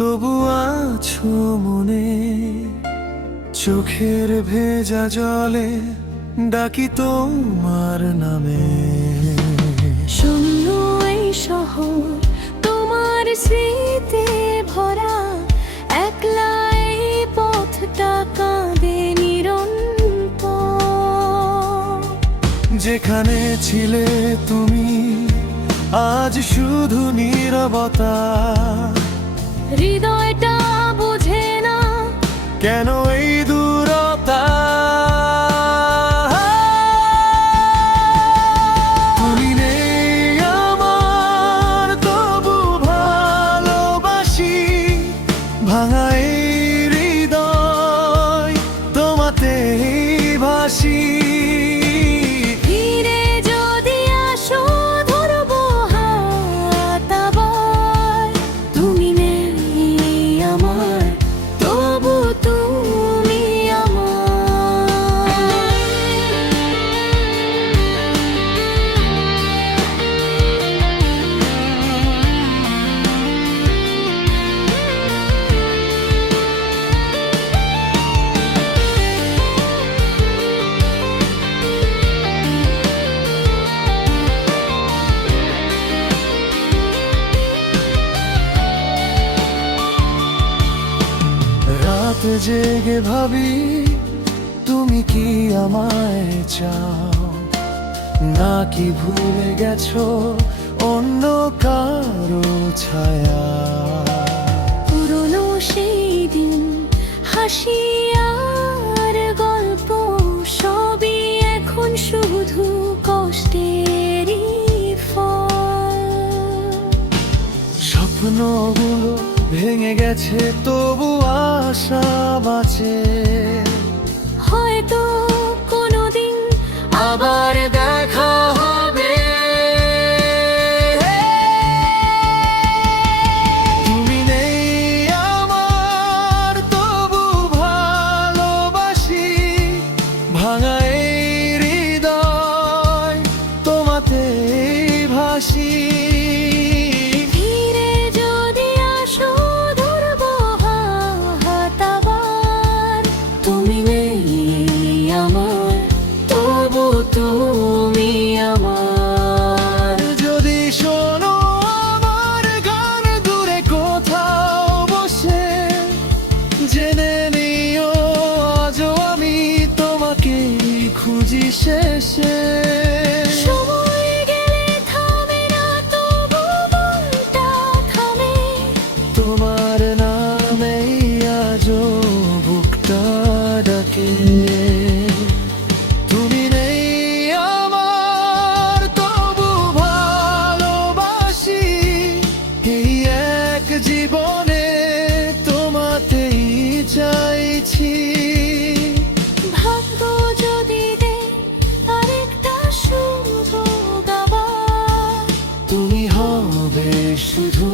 তবু আছো মনে। চোখের ভেজা জলে ডাকি তোমার নামে। শূন্য এই শহর তোমার স্মৃতিতে ভরা, একলা এই পথটা কাঁদে নিরন্তর। যেখানে ছিলে তুমি আজ শুধু নীরবতা। হৃদয়টা বোঝে না কেন এই দূরতা। তুমি নেই আমার তবু ভালোবাসি। ভাঙা এই হৃদয় তোমাতেই ভাসি। ফিরে যদি আসো ধরবো হাত আবার। তুমি নেই আমার তবু তুমি আমার। রাত জেগে ভাবি তুমি কি আমায় চাও, নাকি ভুলে গেছো অন্য কারো ছায়া। পুরনো সেই দিন হাসি আর গল্প সবই এখন শুধু কষ্টেরই ফল। স্বপ্নগুলো ভেঙে গেছে তবু আশা বাঁচে। হয়তো কোনোদিন আবার দেখা হবে। তুমি নেই আমার তবু ভালোবাসি। ভাঙা এই হৃদয় তোমাতেই ভাসি। ফিরে যদি আসো ধরবো হাত আবার। তুমি নেই আমার তবু তুমি আমার। যদি শোনো আমার গান দূরে কোথাও বসে, জেনে নিও আজও আমি তোমাকে খুঁজি শেষে। সময় গেলে থামে না তবু মনটা থামে। তোমার নামেই আজও বুকটা ডাকে। তুমি নেই আমার তবু ভালোবাসি। এই এক জীবনে তোমাতেই চাইছি। ভাগ্য যদি দে আরেকটা সুযোগ আবার। তুমি হবে শুধু